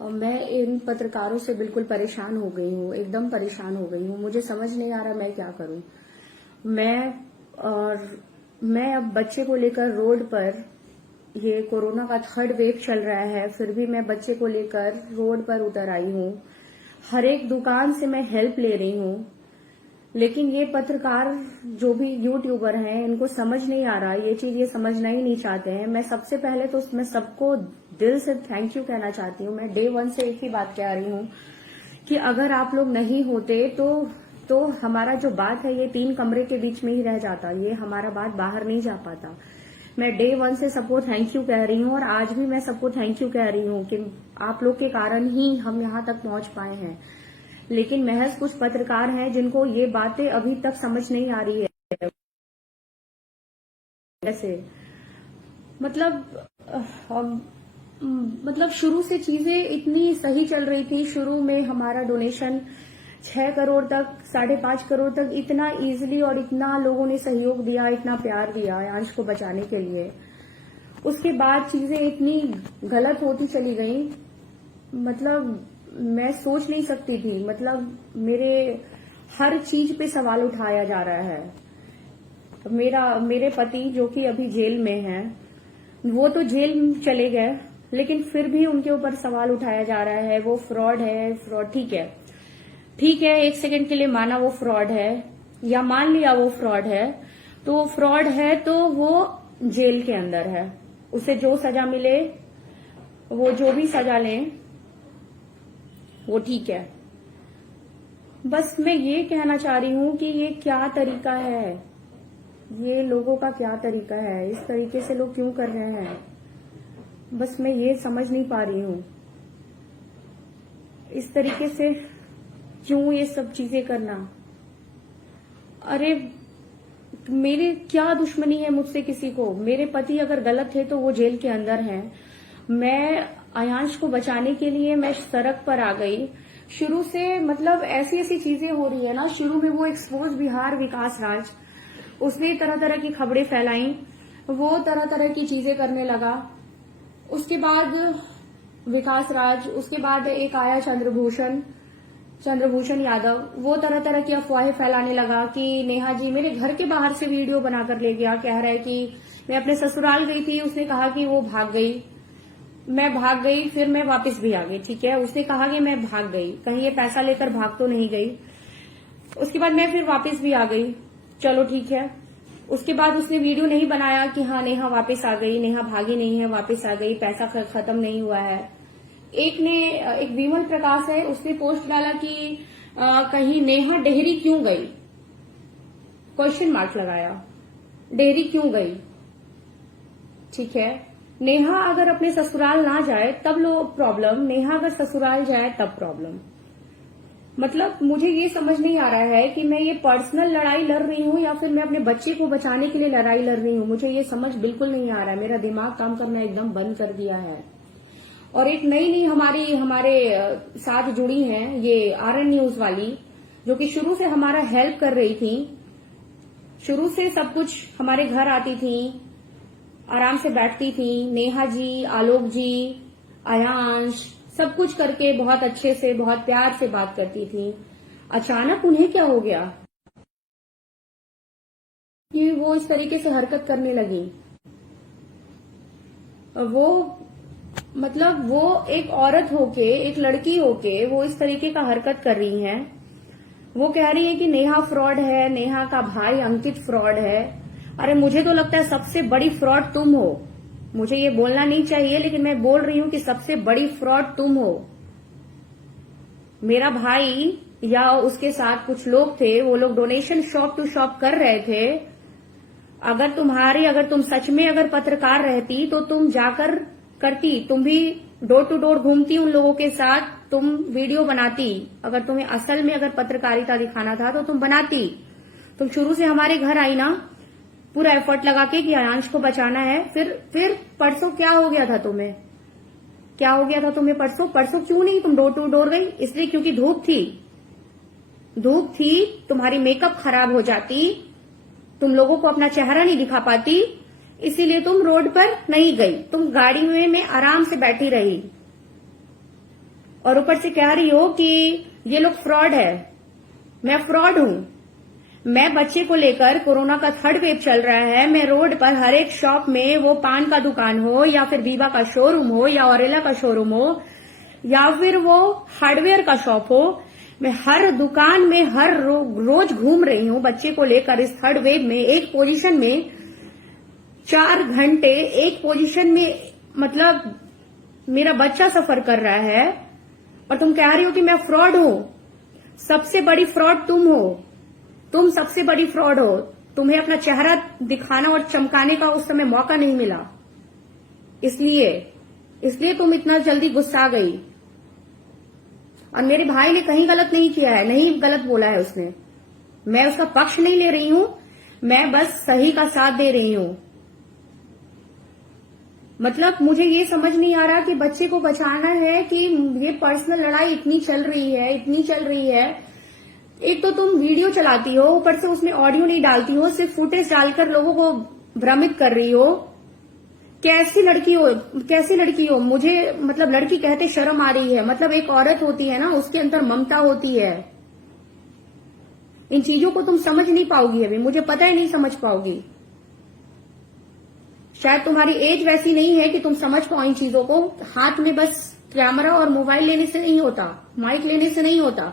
मैं इन पत्रकारों से बिल्कुल परेशान हो गई हूँ, एकदम परेशान हो गई हूँ। मुझे समझ नहीं आ रहा मैं क्या करूँ। मैं अब बच्चे को लेकर रोड पर, ये कोरोना का थर्ड वेव चल रहा है, फिर भी मैं बच्चे को लेकर रोड पर उतर आई हूँ। हर एक दुकान से मैं हेल्प ले रही हूँ, लेकिन ये पत्रकार जो भी यूट्यूबर हैं इनको समझ नहीं आ रहा, ये चीज ये समझना ही नहीं चाहते हैं। मैं सबसे पहले तो मैं सबको दिल से थैंक यू कहना चाहती हूँ। मैं डे 1 से एक ही बात कह रही हूँ कि अगर आप लोग नहीं होते तो हमारा जो बात है ये 3 कमरे के बीच में ही रह जाता, ये हमारा बात बाहर नहीं जा पाता। मैं डे 1 से सबको थैंक यू कह रही हूँ और आज भी मैं सबको थैंक यू कह रही हूँ कि आप लोग के कारण ही हम यहाँ तक पहुंच पाए हैं। लेकिन महज कुछ पत्रकार हैं जिनको ये बातें अभी तक समझ नहीं आ रही है। ऐसे मतलब शुरू से चीजें इतनी सही चल रही थी। शुरू में हमारा डोनेशन 6 करोड़ तक, 5.5 करोड़ तक इतना इजीली और इतना लोगों ने सहयोग दिया, इतना प्यार दिया आयांश को बचाने के लिए। उसके बाद चीजें इतनी गलत होती चली गई, मतलब मैं सोच नहीं सकती थी। मतलब मेरे हर चीज पे सवाल उठाया जा रहा है। मेरे पति जो कि अभी जेल में हैं, वो तो जेल चले गए, लेकिन फिर भी उनके ऊपर सवाल उठाया जा रहा है। वो फ्रॉड है, फ्रॉड। ठीक है, 1 सेकंड के लिए माना वो फ्रॉड है, या मान लिया वो फ्रॉड है, तो फ्रॉड है तो वो जेल के अंदर है। उसे जो सजा मिले, वो जो भी सजा लें, वो ठीक है। बस मैं ये कहना चाह रही हूँ कि ये क्या तरीका है, ये लोगों का क्या तरीका है, इस तरीके से लोग क्यों कर रहे हैं, बस मैं ये समझ नहीं पा रही हूँ। इस तरीके से क्यों ये सब चीजें करना। अरे मेरे क्या दुश्मनी है मुझसे किसी को। मेरे पति अगर गलत थे तो वो जेल के अंदर हैं। मैं आयांश को बचाने के लिए मैं सड़क पर आ गई। शुरू से मतलब ऐसी ऐसी चीजें हो रही है ना। शुरू में वो एक्सपोज बिहार विकास राज, उसने तरह तरह की खबरें फैलाई, वो तरह तरह की चीजें करने लगा। उसके बाद विकास राज, उसके बाद एक आया चंद्रभूषण यादव, वो तरह तरह की अफवाहें फैलाने लगा कि नेहा जी मेरे घर के बाहर से वीडियो बनाकर ले गया, कह रहा है कि मैं अपने ससुराल गई थी, उसने कहा कि वो भाग गई, मैं भाग गई, फिर मैं वापस भी आ गई। ठीक है, उसने कहा कि मैं भाग गई, कहीं ये पैसा लेकर भाग तो नहीं गई। उसके बाद मैं फिर वापस भी आ गई, चलो ठीक है। उसके बाद उसने वीडियो नहीं बनाया कि हाँ नेहा वापस आ गई, नेहा भागी नहीं है, वापस आ गई, पैसा खत्म नहीं हुआ है। एक विमल प्रकाश है, उसने पोस्ट डाला कि कहीं नेहा डेहरी क्यों गई, क्वेश्चन मार्क लगाया, डेहरी क्यों गई। ठीक है, नेहा अगर अपने ससुराल ना जाए तब लो प्रॉब्लम, नेहा अगर ससुराल जाए तब प्रॉब्लम। मतलब मुझे ये समझ नहीं आ रहा है कि मैं ये पर्सनल लड़ाई लड़ रही हूँ या फिर मैं अपने बच्चे को बचाने के लिए लड़ाई लड़ रही हूँ। मुझे ये समझ बिल्कुल नहीं आ रहा है। मेरा दिमाग काम करना एकदम बंद कर दिया है। और एक नई हमारे साथ जुड़ी हैं, ये RN न्यूज वाली, जो कि शुरू से हमारा हेल्प कर रही थी, शुरू से सब कुछ हमारे घर आती थी, आराम से बैठती थी, नेहा जी, आलोक जी, आयांश, सब कुछ करके बहुत अच्छे से, बहुत प्यार से बात करती थी। अचानक उन्हें क्या हो गया कि वो इस तरीके से हरकत करने लगी। वो एक औरत होके, एक लड़की होके वो इस तरीके का हरकत कर रही हैं। वो कह रही है कि नेहा फ्रॉड है, नेहा का भाई अंकित फ्रॉड है। अरे मुझे तो लगता है सबसे बड़ी फ्रॉड तुम हो। मुझे ये बोलना नहीं चाहिए, लेकिन मैं बोल रही हूं कि सबसे बड़ी फ्रॉड तुम हो। मेरा भाई या उसके साथ कुछ लोग थे, वो लोग डोनेशन शॉप टू शॉप कर रहे थे। अगर तुम सच में अगर पत्रकार रहती तो तुम जाकर करती, तुम भी डोर टू डोर घूमती उन लोगों के साथ, तुम वीडियो बनाती। अगर तुम्हें असल में अगर पत्रकारिता दिखाना था तो तुम बनाती। तुम शुरू से हमारे घर आई ना, पूरा एफर्ट लगा के कि आयांश को बचाना है। फिर परसों क्या हो गया था तुम्हें, क्या हो गया था तुम्हें परसों क्यों नहीं तुम डोर टू डोर गई? इसलिए क्योंकि धूप थी, तुम्हारी मेकअप खराब हो जाती, तुम लोगों को अपना चेहरा नहीं दिखा पाती, इसीलिए तुम रोड पर नहीं गई, तुम गाड़ी में आराम से बैठी रही। और ऊपर से कह रही हो कि ये लोग फ्रॉड है। मैं फ्रॉड हूं? मैं बच्चे को लेकर, कोरोना का 3rd वेव चल रहा है, मैं रोड पर हर एक शॉप में, वो पान का दुकान हो या फिर वीवा का शोरूम हो या ऑरेला का शोरूम हो या फिर वो हार्डवेयर का शॉप हो, मैं हर दुकान में हर रोज घूम रही हूं बच्चे को लेकर। इस 3rd वेव में एक पोजीशन में 4 घंटे एक पोजीशन में, मतलब मेरा बच्चा सफर कर रहा है, और तुम कह रही हो कि मैं फ्रॉड हूं। सबसे बड़ी फ्रॉड तुम हो, तुम सबसे बड़ी फ्रॉड हो। तुम्हें अपना चेहरा दिखाना और चमकाने का उस समय मौका नहीं मिला, इसलिए तुम इतना जल्दी गुस्सा गई। और मेरे भाई ने कहीं गलत नहीं किया है, नहीं गलत बोला है उसने। मैं उसका पक्ष नहीं ले रही हूं, मैं बस सही का साथ दे रही हूं। मतलब मुझे ये समझ नहीं आ रहा कि बच्चे को बचाना है कि ये पर्सनल लड़ाई इतनी चल रही है। एक तो तुम वीडियो चलाती हो, ऊपर से उसमें ऑडियो नहीं डालती हो, सिर्फ फुटेज डालकर लोगों को भ्रमित कर रही हो। कैसी लड़की हो? मुझे मतलब लड़की कहते शर्म आ रही है। मतलब एक औरत होती है ना, उसके अंदर ममता होती है। इन चीजों को तुम समझ नहीं पाओगी, अभी मुझे पता है नहीं समझ पाओगी। शायद तुम्हारी एज वैसी नहीं है कि तुम समझ पाओ इन चीजों को। हाथ में बस कैमरा और मोबाइल लेने से नहीं होता, माइक लेने से नहीं होता।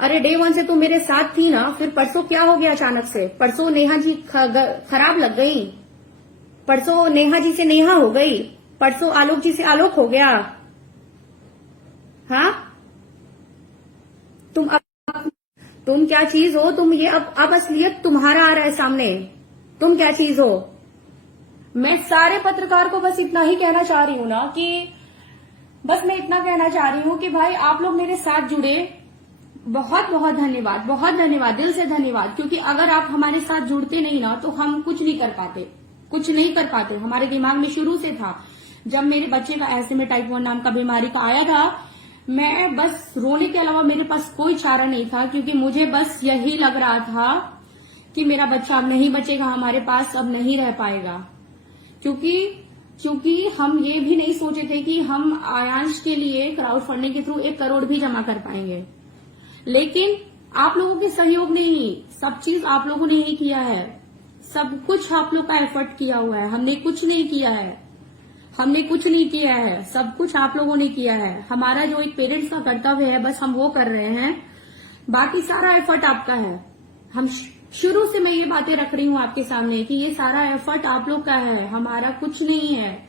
अरे डे 1 से तुम मेरे साथ थी ना, फिर परसों क्या हो गया अचानक से? परसों नेहा जी खराब लग गई, परसों नेहा जी से नेहा हो गई, परसों आलोक जी से आलोक हो गया। हाँ, तुम क्या चीज हो? तुम ये अब असलियत तुम्हारा आ रहा है सामने। तुम क्या चीज हो? मैं सारे पत्रकार को बस इतना ही कहना चाह रही हूं ना कि बस मैं इतना कहना चाह रही हूं कि भाई आप लोग मेरे साथ जुड़े, बहुत बहुत धन्यवाद, बहुत धन्यवाद, दिल से धन्यवाद। क्योंकि अगर आप हमारे साथ जुड़ते नहीं ना तो हम कुछ नहीं कर पाते। हमारे दिमाग में शुरू से था, जब मेरे बच्चे का SMA टाइप 1 नाम का बीमारी का आया था, मैं बस रोने के अलावा मेरे पास कोई चारा नहीं था। क्योंकि मुझे बस यही लग रहा था कि मेरा बच्चा अब नहीं बचेगा हमारे पास, अब नहीं रह पाएगा। क्योंकि हम ये भी नहीं सोचे थे कि हम आयांश के लिए क्राउड फंडिंग के थ्रू 1 करोड़ भी जमा कर पाएंगे। लेकिन आप लोगों के सहयोग ने ही सब चीज आप लोगों ने ही किया है। सब कुछ आप लोग का एफर्ट किया हुआ है। हमने कुछ नहीं किया है, सब कुछ आप लोगों ने किया है। हमारा जो एक पेरेंट्स का कर्तव्य है बस हम वो कर रहे हैं, बाकी सारा एफर्ट आपका है। हम शुरू से मैं ये बातें रख रही हूं आपके सामने कि ये सारा एफर्ट आप लोग का है, हमारा कुछ नहीं है।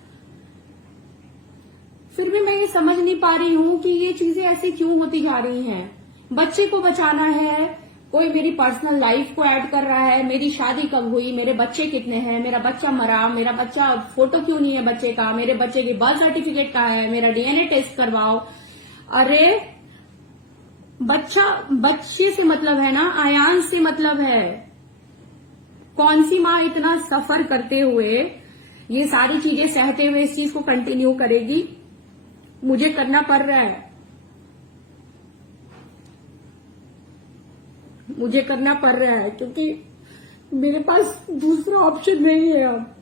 फिर भी मैं ये समझ नहीं पा रही हूं कि ये चीजें ऐसी क्यों होती जा रही हैं। बच्चे को बचाना है, कोई मेरी पर्सनल लाइफ को ऐड कर रहा है, मेरी शादी कब हुई, मेरे बच्चे कितने हैं, मेरा बच्चा मरा, मेरा बच्चा फोटो क्यों नहीं है बच्चे का, मेरे बच्चे की बर्थ सर्टिफिकेट कहाँ है, मेरा DNA टेस्ट करवाओ। अरे बच्चे से मतलब है ना, आयांश से मतलब है। कौन सी माँ इतना सफर करते हुए, ये सारी चीजें सहते हुए इस चीज को कंटिन्यू करेगी? मुझे करना पड़ रहा है, क्योंकि मेरे पास दूसरा ऑप्शन नहीं है अब।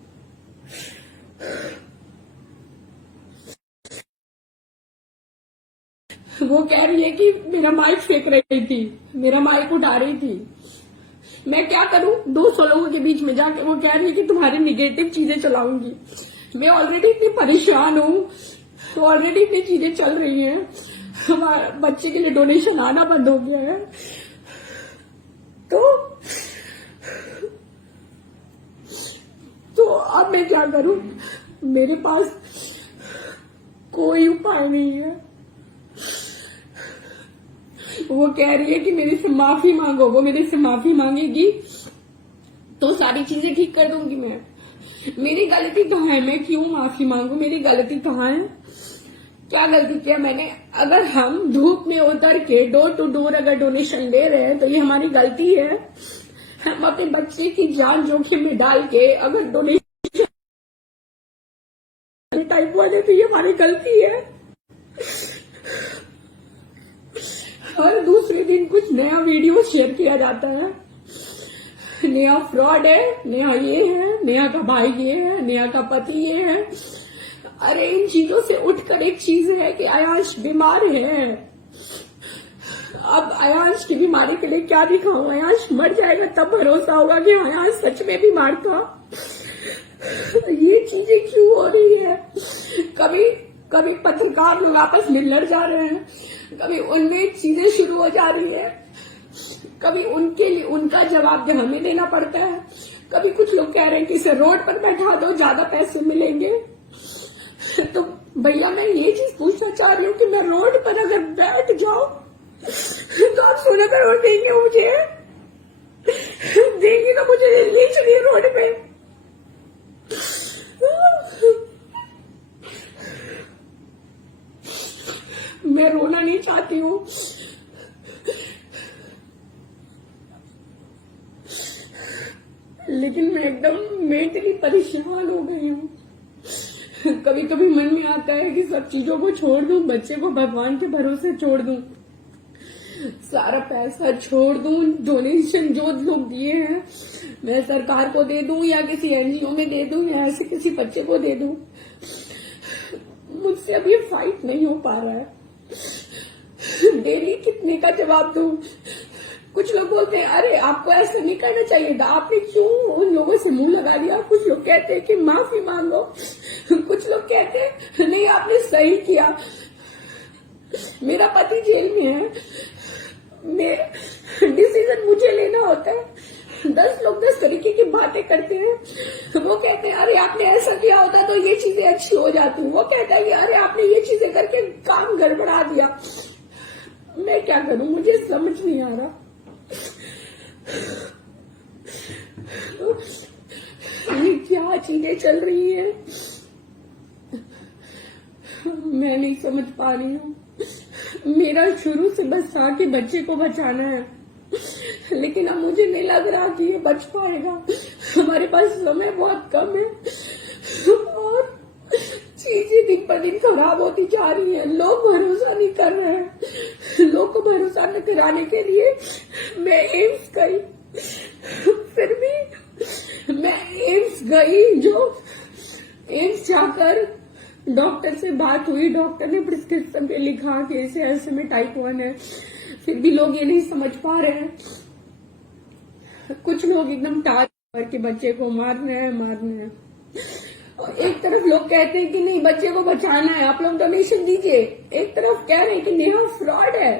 वो कह रही है कि मेरा माइक फेंक रही थी, मेरा माइक उठा रही थी। मैं क्या करूं? 200 लोगों के बीच में जाके वो कह रही है कि तुम्हारी निगेटिव चीजें चलाऊंगी। मैं ऑलरेडी इतनी परेशान हूं, तो ऑलरेडी इतनी चीजें चल रही हैं। हमारे बच्चे के लिए डोनेशन आना बंद हो गया है, तो अब मैं क्या करूं? मेरे पास कोई उपाय नहीं है। वो कह रही है कि मेरे से माफी मांगो, वो मेरे से माफी मांगेगी तो सारी चीजें ठीक कर दूंगी मैं। मेरी गलती कहाँ है? मैं क्यों माफी मांगू? मेरी गलती कहाँ है? क्या गलती किया मैंने? अगर हम धूप में उतर के डोर टू डोर अगर डोनेशन ले रहे हैं तो ये हमारी गलती है। हम अपने बच्चे की जान जोखिम में डाल के अगर डोनेशन टाइप 1 है तो ये हमारी गलती है। हर दूसरे दिन कुछ नया वीडियो शेयर किया जाता है, नेहा फ्रॉड है, नेहा ये है, नेहा का भाई ये है, नेहा का पति ये है। अरे इन चीजों से उठकर एक चीज है कि अयांश बीमार है। अब अयांश की बीमारी के लिए क्या दिखाऊं? अयांश मर जाएगा तब भरोसा होगा कि अयांश सच में बीमार था। ये चीजें क्यों हो रही है? कभी कभी पत्रकार लोग आपस में लड़ जा रहे हैं, कभी उनमें चीजें शुरू हो जा रही है, कभी उनके लिए उनका जवाब हमें देना पड़ता है। कभी कुछ लोग कह रहे हैं कि इसे रोड पर बैठा दो, ज्यादा पैसे मिलेंगे। तो भैया मैं ये चीज पूछना चाह रही हूँ कि मैं रोड पर अगर बैठ जाऊं तो आप 16 करोड़ देंगे मुझे? देंगे तो मुझे ले चलिए रोड पे। मैं रोना नहीं चाहती हूँ, लेकिन मैं एकदम मेंटली परेशान हो गई हूँ। कभी कभी मन में आता है कि सब चीजों को छोड़ दूं, बच्चे को भगवान के भरोसे छोड़ दूं, सारा पैसा छोड़ दूं, डोनेशन जो लोग दिए हैं मैं सरकार को दे दूं या किसी एनजीओ में दे दूं या ऐसे किसी बच्चे को दे दूं। मुझसे अब ये फाइट नहीं हो पा रहा है। डेली कितने का जवाब दूं? कुछ लोग बोलते हैं अरे आपको ऐसा नहीं करना चाहिए था, आपने क्यों उन लोगों से मुंह लगा दिया। कुछ लोग कहते हैं कि माफी मांगो, कुछ लोग कहते हैं नहीं आपने सही किया। मेरा पति जेल में है, डिसीजन मुझे लेना होता है। 10 लोग 10 तरीके की बातें करते हैं। वो कहते हैं अरे आपने ऐसा किया होता तो ये चीजें अच्छी हो जाती। वो कहता है कि अरे आपने ये चीजें करके काम गड़बड़ा दिया। मैं क्या करूं, मुझे समझ नहीं आ रहा। ये क्या चीजें चल रही है मैं नहीं समझ पा रही हूँ। मेरा शुरू से बस था कि बच्चे को बचाना है, लेकिन अब मुझे नहीं लग रहा कि ये बच पाएगा। हमारे पास समय बहुत कम है और चीजें दिन पर दिन खराब होती जा रही है। लोग भरोसा नहीं कर रहे हैं। लोग को भरोसा न कराने के लिए मैं एम्स गई, फिर भी मैं एम्स गई, जो एम्स जाकर डॉक्टर से बात हुई, डॉक्टर ने प्रिस्क्रिप्शन पे लिखा कि इसे ऐसे में टाइप 1 है। फिर भी लोग ये नहीं समझ पा रहे हैं। कुछ लोग एकदम टार के बच्चे को मारना है। और एक तरफ लोग कहते हैं कि नहीं बच्चे को बचाना है, आप लोग डोनेशन दीजिए। एक तरफ कह रहे हैं कि नेहा फ्रॉड है।